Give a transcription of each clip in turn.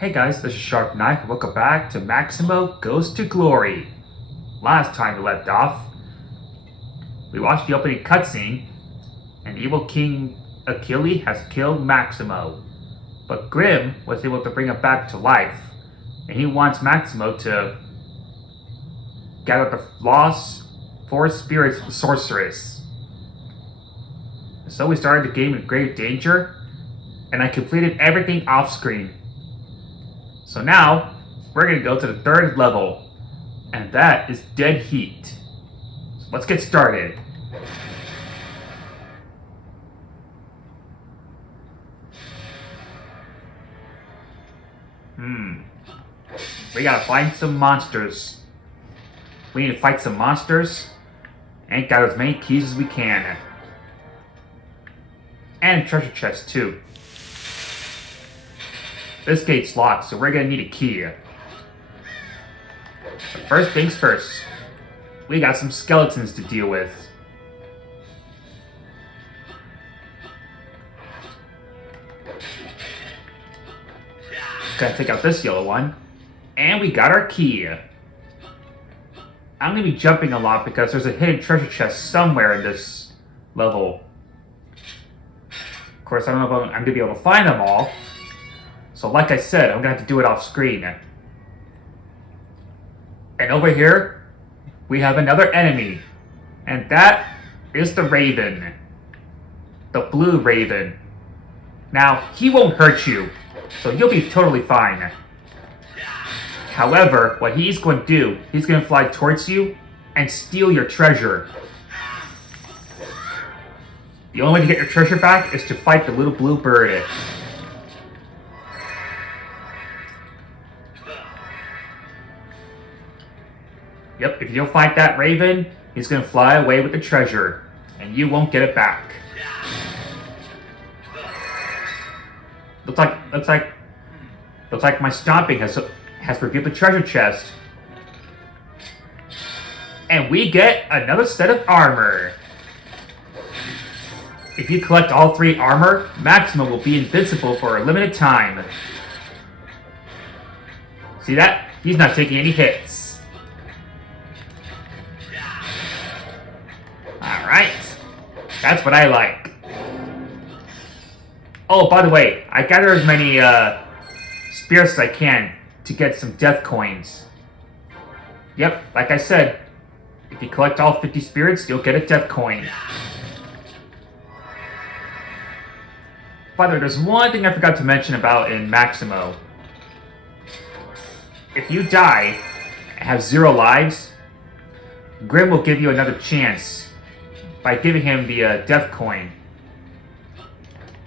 Hey guys, this is Sharp Knife. Welcome back to Maximo Goes to Glory. Last time we left off, we watched the opening cutscene, and evil King Achilles has killed Maximo. But Grim was able to bring him back to life, and he wants Maximo to gather the lost forest spirits of the sorceress. So we started the game in grave danger, and I completed everything off screen. So now, we're going to go to the third level, and that is Dead Heat. So let's get started. We gotta find some monsters. We need to fight some monsters, and gather as many keys as we can. And a treasure chest too. This gate's locked, so we're gonna need a key. But first things first, we got some skeletons to deal with. Gotta take out this yellow one. And we got our key. I'm gonna be jumping a lot because there's a hidden treasure chest somewhere in this level. Of course, I don't know if I'm gonna be able to find them all. So like I said, I'm gonna have to do it off screen. And over here, we have another enemy. And that is the Raven. The blue Raven. Now, he won't hurt you, so you'll be totally fine. However, what he's going to do, he's going to fly towards you and steal your treasure. The only way to get your treasure back is to fight the little blue bird. Yep, if you don't fight that Raven, he's going to fly away with the treasure, and you won't get it back. Looks like my stomping has revealed the treasure chest. And we get another set of armor. If you collect all 3 armor, Maximo will be invincible for a limited time. See that? He's not taking any hits. Alright. That's what I like. Oh, by the way, I gather as many spirits as I can to get some death coins. Yep, like I said, if you collect all 50 spirits, you'll get a death coin. By the way, there's one thing I forgot to mention about in Maximo. If you die and have 0 lives, Grim will give you another chance by giving him the death coin.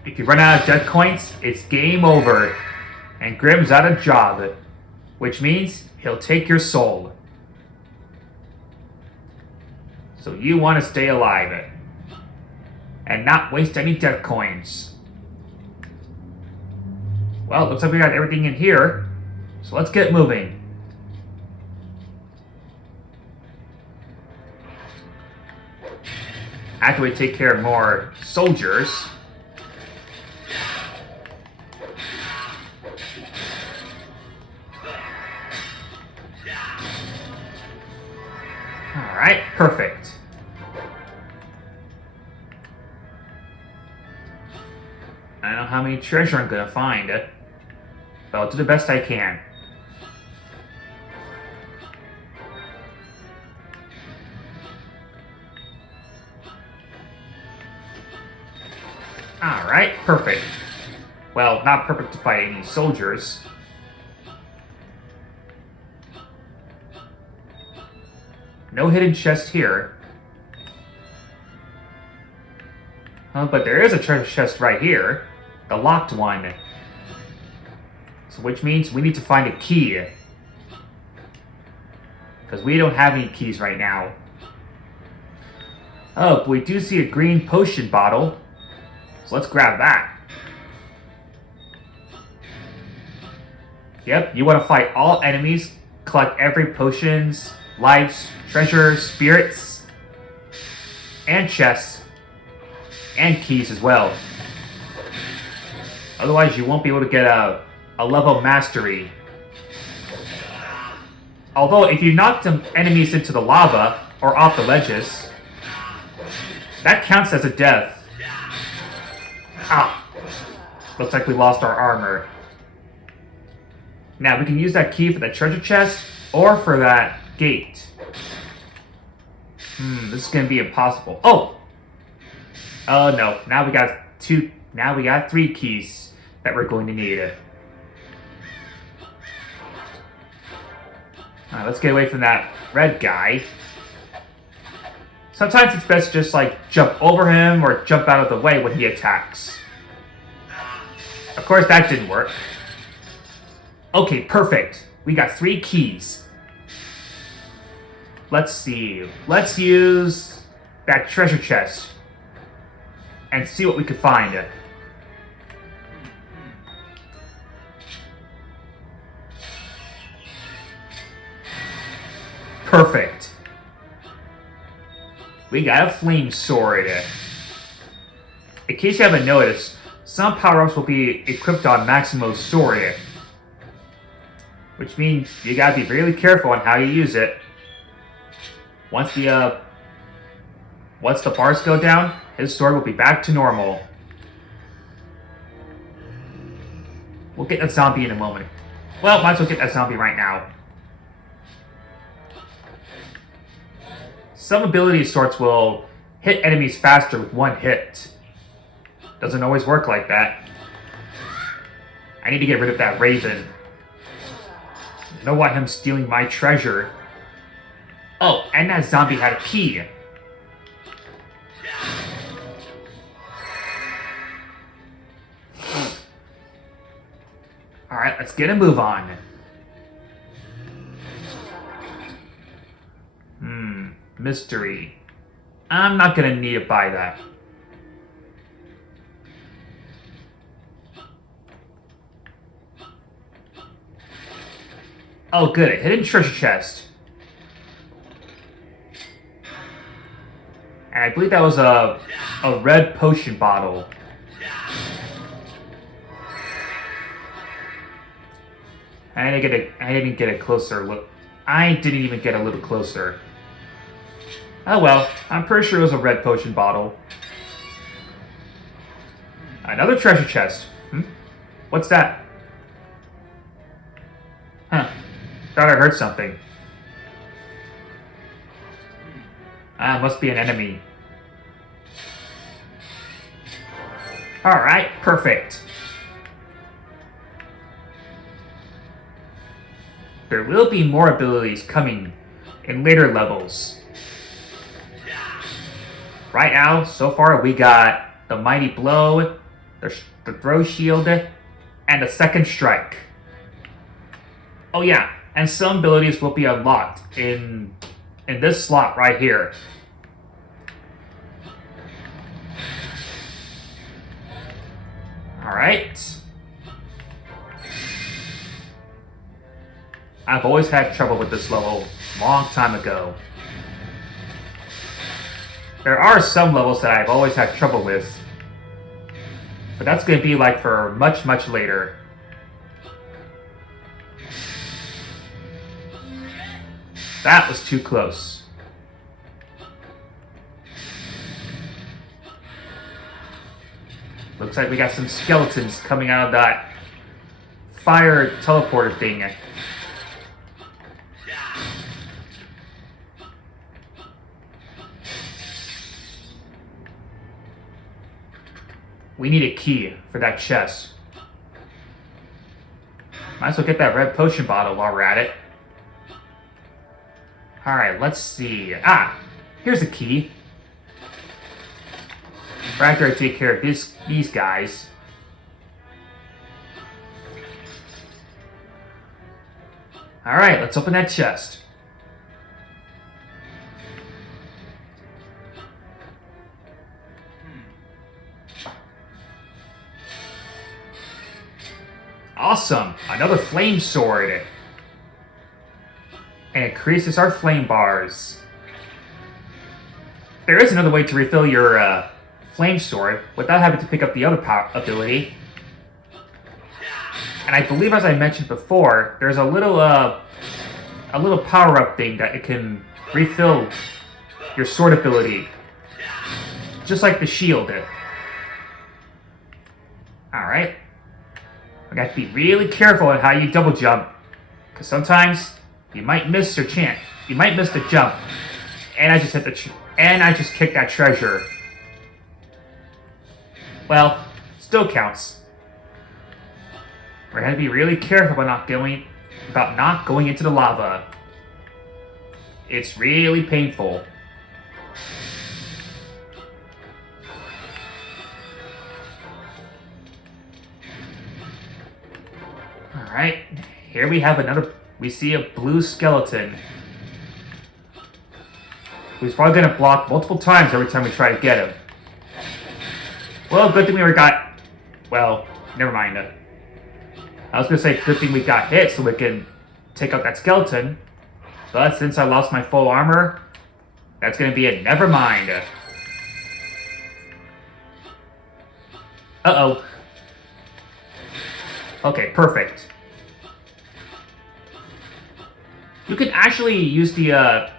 If you run out of death coins, it's game over, and Grim's out of job, which means he'll take your soul. So you want to stay alive and not waste any death coins. Well, looks like we got everything in here, so let's get moving. After we take care of more soldiers, alright, perfect. I don't know how many treasure I'm gonna find, but I'll do the best I can. Alright, perfect. Well, not perfect to fight any soldiers. No hidden chest here. But there is a treasure chest right here. The locked one. So which means we need to find a key. Because we don't have any keys right now. Oh, but we do see a green potion bottle. So let's grab that. Yep, you want to fight all enemies, collect every potions, lives, treasure, spirits, and chests, and keys as well. Otherwise, you won't be able to get a level mastery. Although if you knock the enemies into the lava or off the ledges, that counts as a death. Ah! Looks like we lost our armor. Now we can use that key for the treasure chest or for that gate. This is gonna be impossible. Oh! Oh no, now we got three keys that we're going to need. Alright, let's get away from that red guy. Sometimes it's best to just like jump over him or jump out of the way when he attacks. Of course that didn't work. Okay, perfect. We got 3 keys. Let's see. Let's use that treasure chest and see what we can find. Perfect. We got a flame sword. In case you haven't noticed, some power-ups will be equipped on Maximo's sword, which means you gotta be really careful on how you use it. Once the bars go down, his sword will be back to normal. We'll get that zombie in a moment. Well, might as well get that zombie right now. Some ability sorts will hit enemies faster with 1 hit. Doesn't always work like that. I need to get rid of that raven. I don't want him stealing my treasure. Oh, and that zombie had a key. Alright, let's get a move on. Mystery. I'm not gonna need to buy that. Oh good, a hidden treasure chest. And I believe that was a red potion bottle. I didn't get a closer look. I didn't even get a little closer. Oh well, I'm pretty sure it was a red potion bottle. Another treasure chest. What's that? Huh. Thought I heard something. Must be an enemy. Alright, perfect. There will be more abilities coming in later levels. Right now, so far, we got the Mighty Blow, the Throw Shield, and the Second Strike. Oh yeah, and some abilities will be unlocked in this slot right here. Alright. I've always had trouble with this level, long time ago. There are some levels that I've always had trouble with, but that's going to be like for much, much later. That was too close. Looks like we got some skeletons coming out of that fire teleporter thing. We need a key for that chest. Might as well get that red potion bottle while we're at it. Alright, let's see. Here's a key. Right after I take care of these guys. Alright, let's open that chest. Awesome! Another flame sword. And increases our flame bars. There is another way to refill your flame sword without having to pick up the other power ability. And I believe, as I mentioned before, there's a little power-up thing that it can refill your sword ability, just like the shield did. Alright. I got to be really careful on how you double jump, because sometimes you might miss your chance. You might miss the jump. And I just hit the and I just kicked that treasure. Well, still counts. We're gonna be really careful about not going into the lava. It's really painful. Alright, here we see a blue skeleton. He's probably gonna block multiple times every time we try to get him. Well, good thing well, never mind. I was gonna say good thing we got hit so we can take out that skeleton. But since I lost my full armor, that's gonna be a never mind. Uh-oh. Okay, perfect. You can actually use the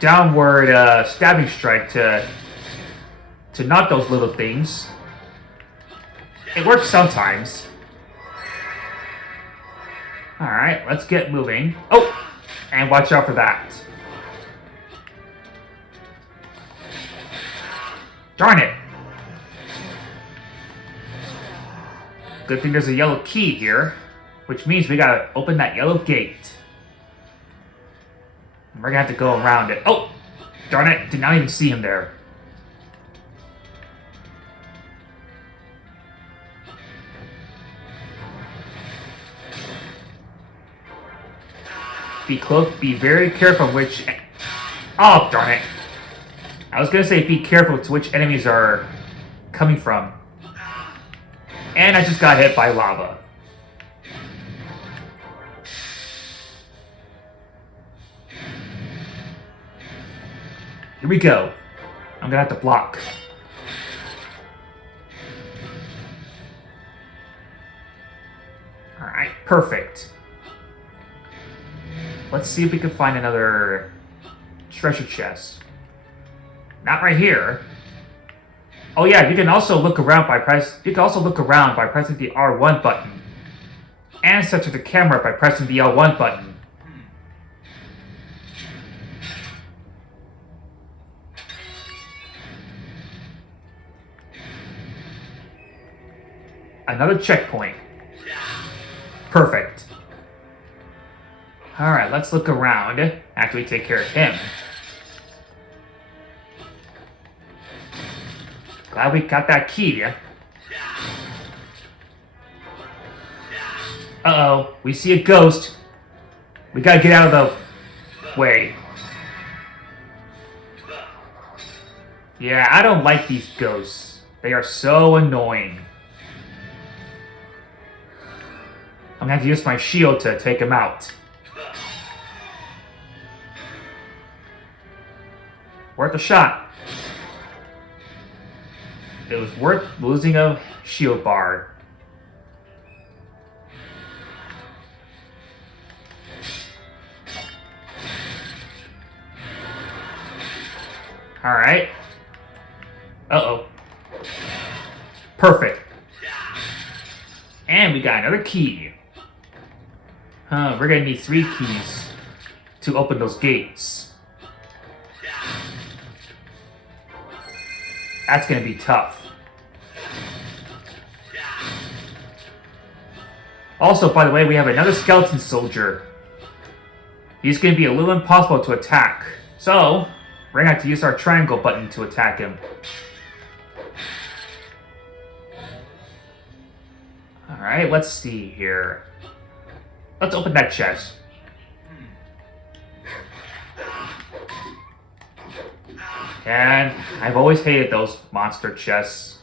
downward stabbing strike to knock those little things. It works sometimes. Alright, let's get moving. Oh! And watch out for that. Darn it! Good thing there's a yellow key here, which means we gotta open that yellow gate. And we're gonna have to go around it. Oh! Darn it, did not even see him there. Be very careful which... Oh, darn it. I was gonna say be careful to which enemies are coming from. And I just got hit by lava. Here we go. I'm gonna have to block. Alright, perfect. Let's see if we can find another treasure chest. Not right here. Oh yeah, you can also look around by pressing the R1 button. And center the camera by pressing the L1 button. Another checkpoint. Perfect. Alright, let's look around after we take care of him. Glad we got that key. Uh-oh, we see a ghost. We gotta get out of the way. Yeah, I don't like these ghosts. They are so annoying. I'm gonna have to use my shield to take him out. Worth a shot. It was worth losing a shield bar. Alright. Uh-oh. Perfect. And we got another key. We're gonna need 3 keys to open those gates. That's gonna be tough. Also, by the way, we have another skeleton soldier. He's gonna be a little impossible to attack. So, we're gonna have to use our triangle button to attack him. Alright, let's see here. Let's open that chest. And I've always hated those monster chests.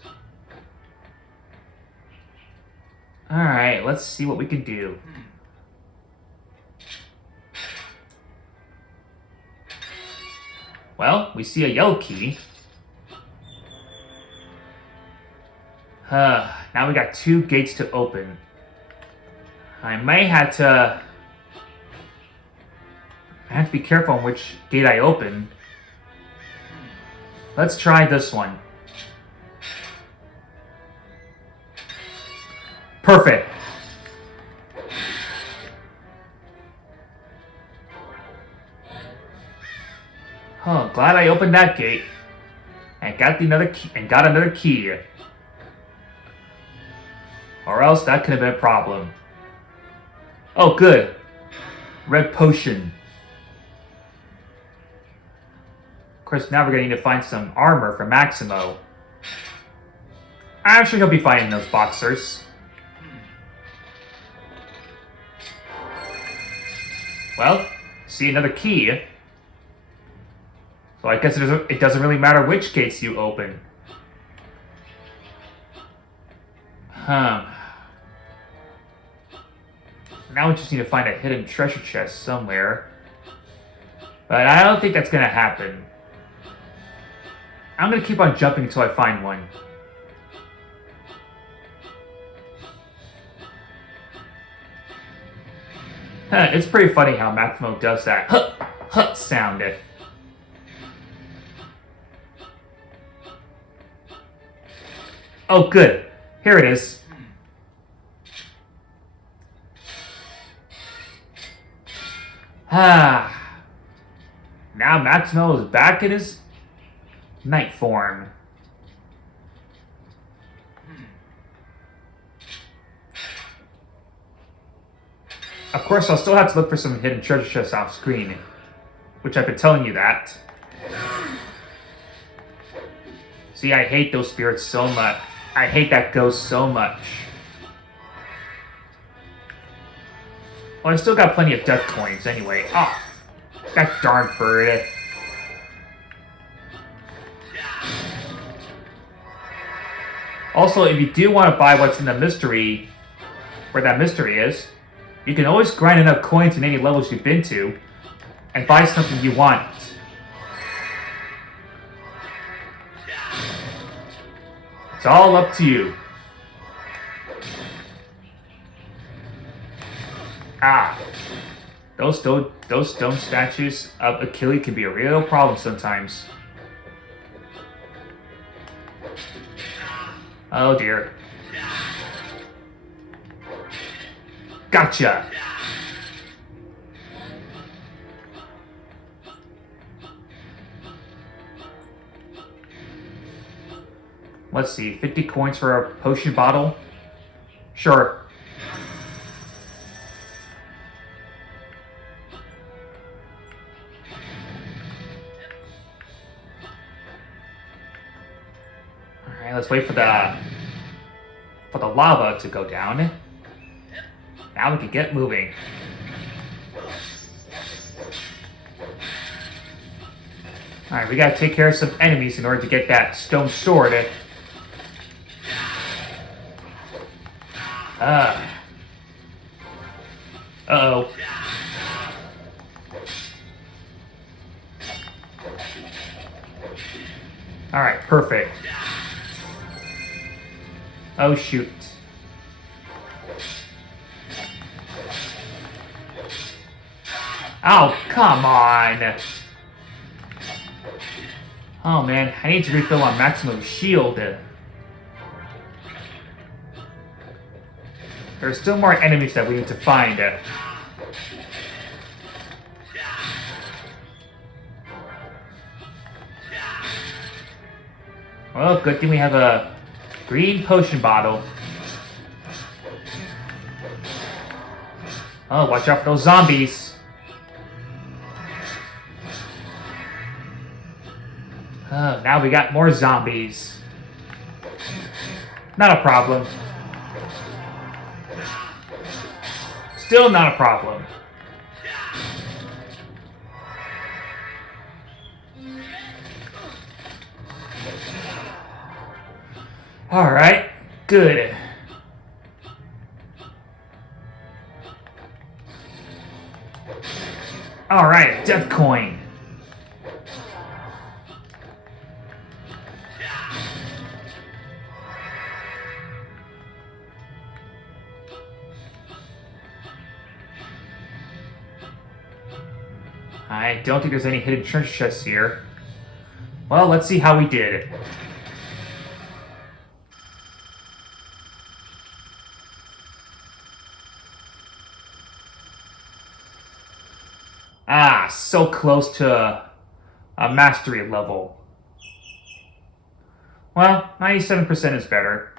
Alright, let's see what we can do. Well, we see a yellow key. Now we got 2 gates to open. I may have to... I have to be careful on which gate I open. Let's try this one. Perfect. Oh, glad I opened that gate and got another key. Or else that could have been a problem. Oh, good. Red potion. Of course, now we're going to need to find some armor for Maximo. I'm sure he'll be finding those boxers. Well, see another key. So I guess it doesn't really matter which gates you open. Now we just need to find a hidden treasure chest somewhere. But I don't think that's going to happen. I'm going to keep on jumping until I find one. It's pretty funny how Maximo does that huh sound. Oh, good. Here it is. Now Maximo is back in his night form. Of course, I'll still have to look for some hidden treasure chests off screen, which I've been telling you that. See, I hate those spirits so much. I hate that ghost so much. Well, I still got plenty of death coins anyway. Ah, that darn bird. Also, if you do want to buy what's in the mystery, where that mystery is, you can always grind enough coins in any levels you've been to, and buy something you want. It's all up to you. Those stone statues of Achilles can be a real problem sometimes. Oh dear. Gotcha! Let's see, 50 coins for a potion bottle? Sure. Alright, let's wait for the lava to go down. Now we can get moving. Alright, we gotta take care of some enemies in order to get that stone sword. Uh-oh. Alright, perfect. Oh, shoot. Oh, come on! Oh man, I need to refill on Maximo's shield. There's still more enemies that we need to find. Well, good thing we have a green potion bottle. Oh, watch out for those zombies. Oh, now we got more zombies. Not a problem. Still not a problem. Alright, good. Alright, death coin. I don't think there's any hidden treasure chests here. Well, let's see how we did. Ah, so close to a mastery level. Well, 97% is better.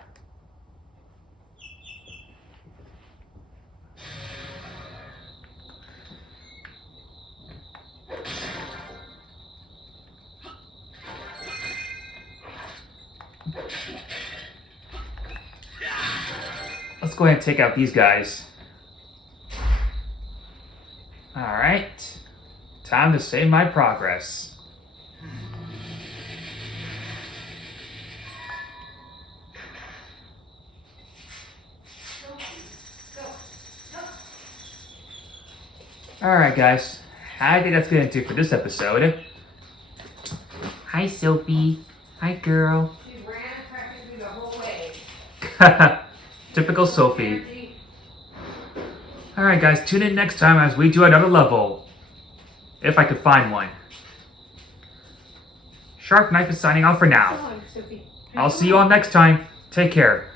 Let's go ahead and take out these guys. Alright. Time to save my progress. Alright guys, I think that's gonna do it for this episode. Hi Sophie. Hi girl. She ran practically the whole way. Typical Sophie. Alright guys, tune in next time as we do another level. If I could find one. Shark Knife is signing off for now. Come on, Sophie. I'll see you all next time. Take care.